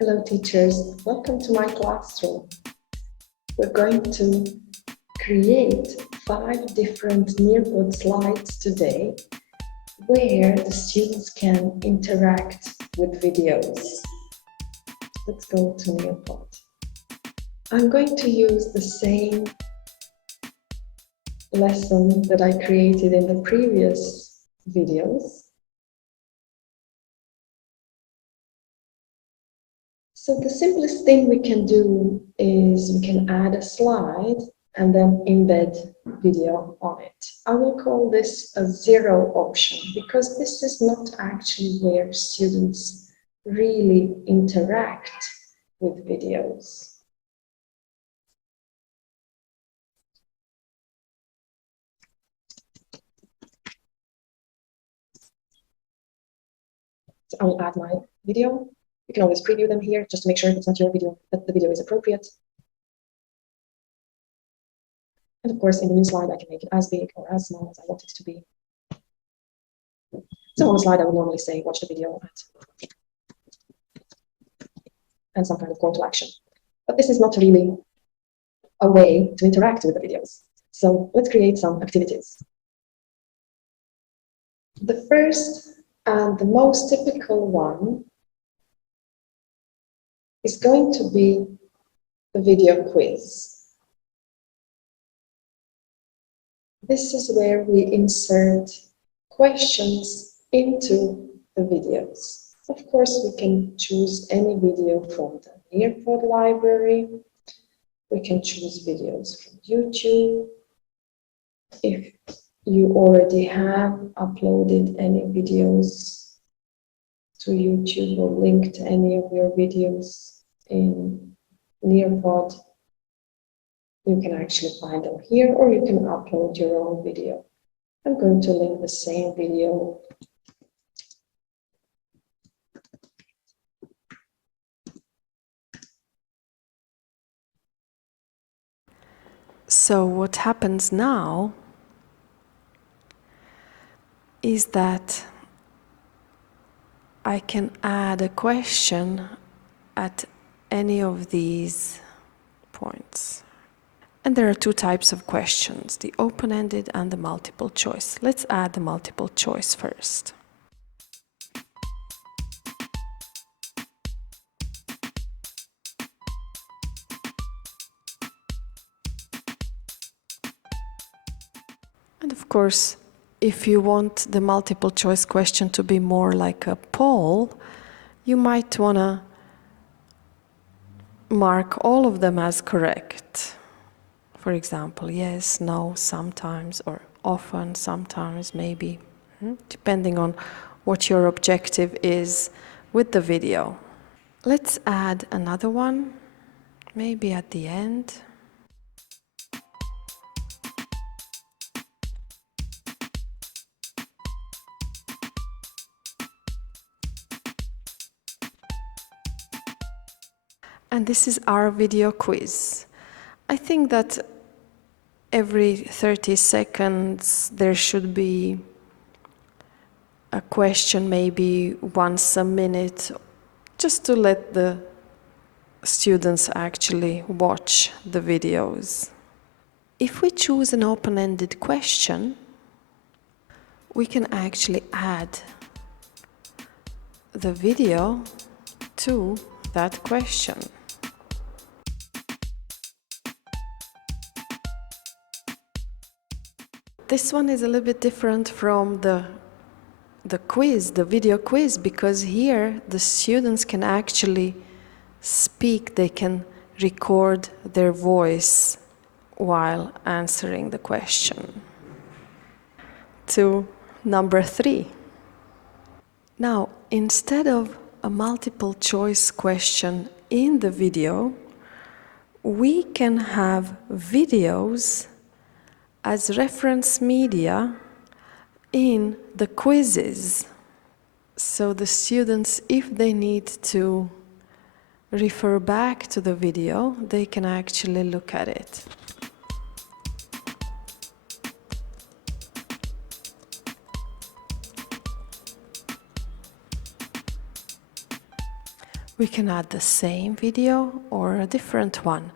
Hello teachers, welcome to my classroom. We're going to create 5 different Nearpod slides today where the students can interact with videos. Let's go to Nearpod. I'm going to use the same lesson that I created in the previous videos. So the simplest thing we can do is we can add a slide and then embed video on it. I will call this a 0 option because this is not actually where students really interact with videos. So I will add my video. You can always preview them here just to make sure it's not your video, that the video is appropriate. And of course, in the new slide, I can make it as big or as small as I want it to be. So on the slide, I would normally say, watch the video and some kind of call to action. But this is not really a way to interact with the videos. So let's create some activities. The first and the most typical one is going to be the video quiz. This is where we insert questions into the videos. Of course, we can choose any video from the Nearpod library. We can choose videos from YouTube. If you already have uploaded any videos to YouTube or linked any of your videos in Nearpod, you can actually find them here, or you can upload your own video. I'm going to link the same video . So what happens now is that I can add a question at any of these points. And there are 2 types of questions, the open-ended and the multiple choice. Let's add the multiple choice first. And of course, if you want the multiple choice question to be more like a poll, you might want to mark all of them as correct. For example, yes, no, sometimes, or often, sometimes, maybe, depending on what your objective is with the video. Let's add another one, maybe at the end. And this is our video quiz. I think that every 30 seconds there should be a question, maybe once a minute, just to let the students actually watch the videos. If we choose an open-ended question, we can actually add the video to that question. This one is a little bit different from the quiz, the video quiz, because here the students can actually speak, they can record their voice while answering the question. To number 3. Now, instead of a multiple choice question in the video, we can have videos as reference media in the quizzes. So the students, if they need to refer back to the video, they can actually look at it. We can add the same video or a different one.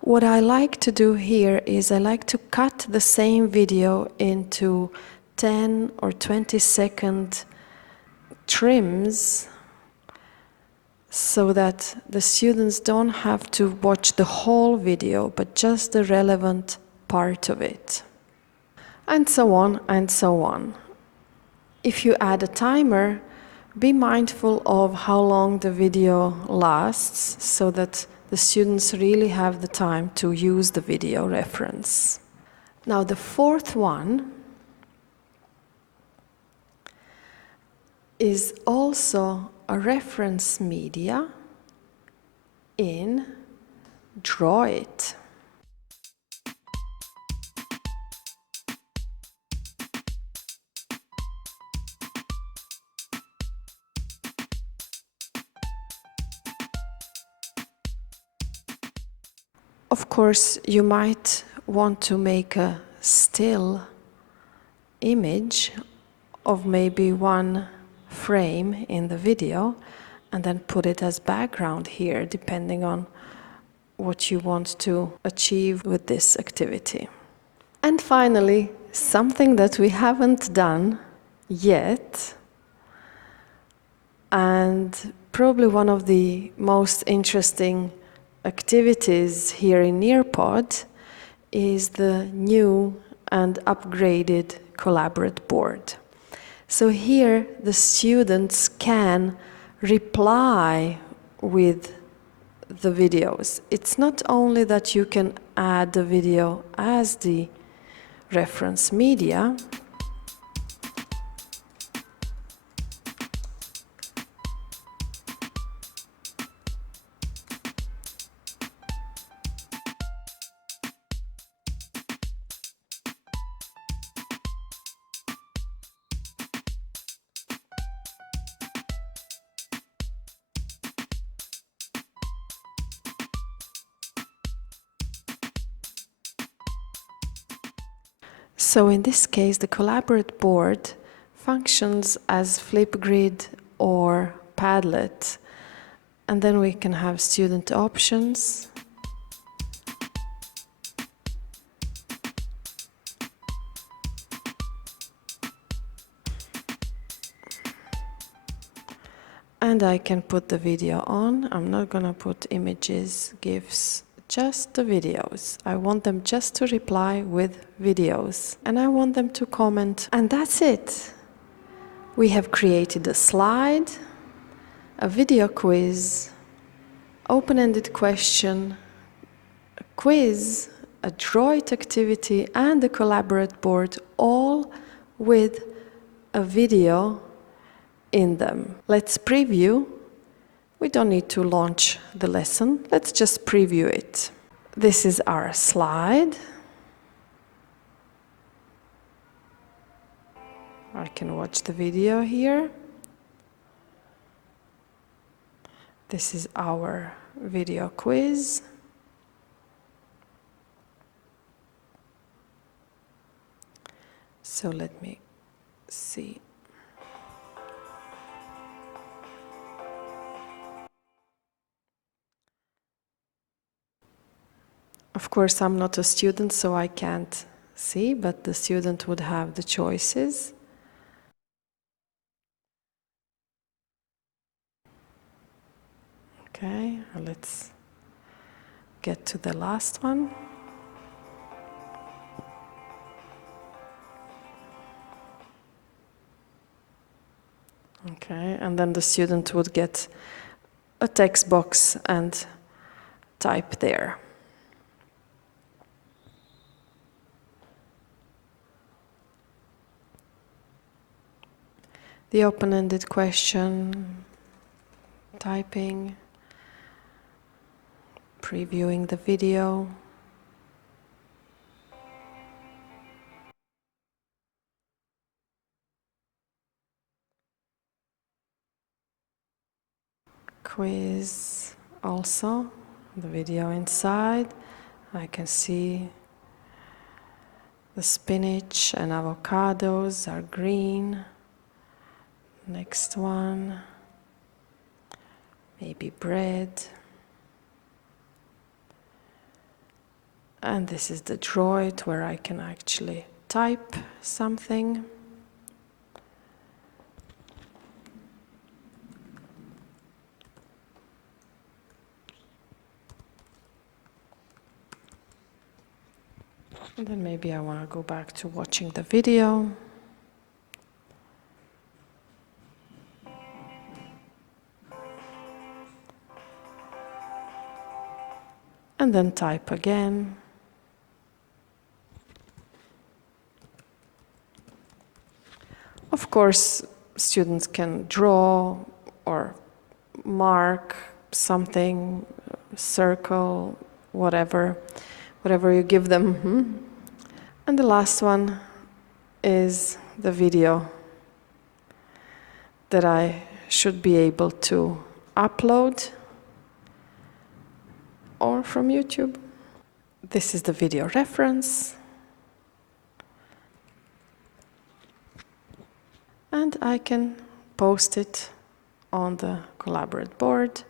What I like to do here is I like to cut the same video into 10 or 20-second trims so that the students don't have to watch the whole video, but just the relevant part of it. And so on and so on. If you add a timer, be mindful of how long the video lasts so that the students really have the time to use the video reference. Now the fourth one is also a reference media in Draw It. Of course, you might want to make a still image of maybe one frame in the video and then put it as background here, depending on what you want to achieve with this activity. And finally, something that we haven't done yet, and probably one of the most interesting activities here in Nearpod, is the new and upgraded Collaborate board. So here the students can reply with the videos. It's not only that you can add the video as the reference media, so in this case, the Collaborate board functions as Flipgrid or Padlet. And then we can have student options. And I can put the video on. I'm not gonna put images, GIFs, just the videos. I want them just to reply with videos. And I want them to comment. And that's it. We have created a slide, a video quiz, open-ended question, a quiz, a Draw It activity, and a Collaborate board, all with a video in them. Let's preview. We don't need to launch the lesson. Let's just preview it. This is our slide. I can watch the video here. This is our video quiz. So let me see. Of course, I'm not a student, so I can't see, but the student would have the choices. Okay, let's get to the last one. Okay, and then the student would get a text box and type there. The open-ended question, typing, previewing the video. Quiz also, the video inside. I can see the spinach and avocados are green. Next one. maybe bread. And this is the droid where I can actually type something. And then maybe I want to go back to watching the video. And then type again. Of course, students can draw or mark something, circle, whatever you give them. And the last one is the video that I should be able to upload or from YouTube. This is the video reference. And I can post it on the collaborate board.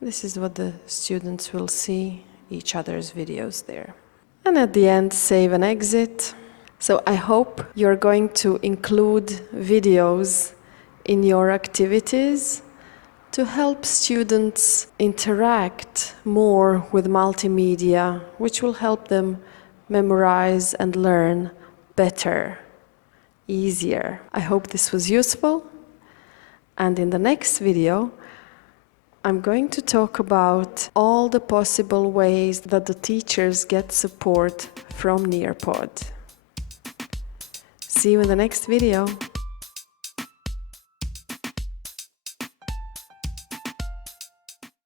This is what the students will see, each other's videos there. And at the end, save and exit. So I hope you're going to include videos in your activities to help students interact more with multimedia, which will help them memorize and learn better, easier. I hope this was useful. And in the next video, I'm going to talk about all the possible ways that the teachers get support from Nearpod. See you in the next video.